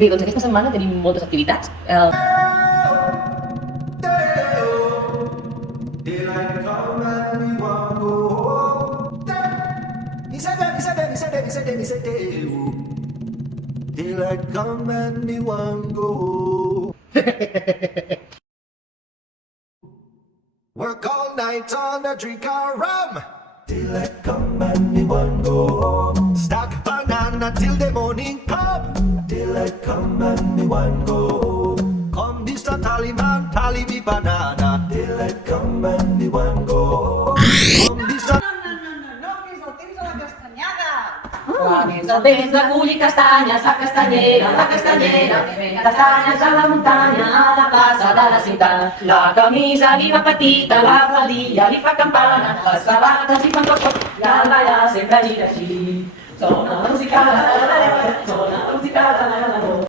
Bé, doncs aquesta setmana tenim moltes activitats. Daylight come and me want go home. Work all night on a drink of rum. Daylight come and me want go home. Stack banana till the morning come. Daylight come and me want go home. Come Mr. Tallyman, tally me banana. Daylight come and me want go home. Come Mr. No, que és el temps de la castanyada. Quan és el temps de collir castanyes, la castanyera, que ven castanyes a la muntanya, a la plaça de la ciutat. La camisa li va petita, la faldilla li fa campana, les sabates li fan cop, i el ballar sempre gira així. Sona la música, sona la música,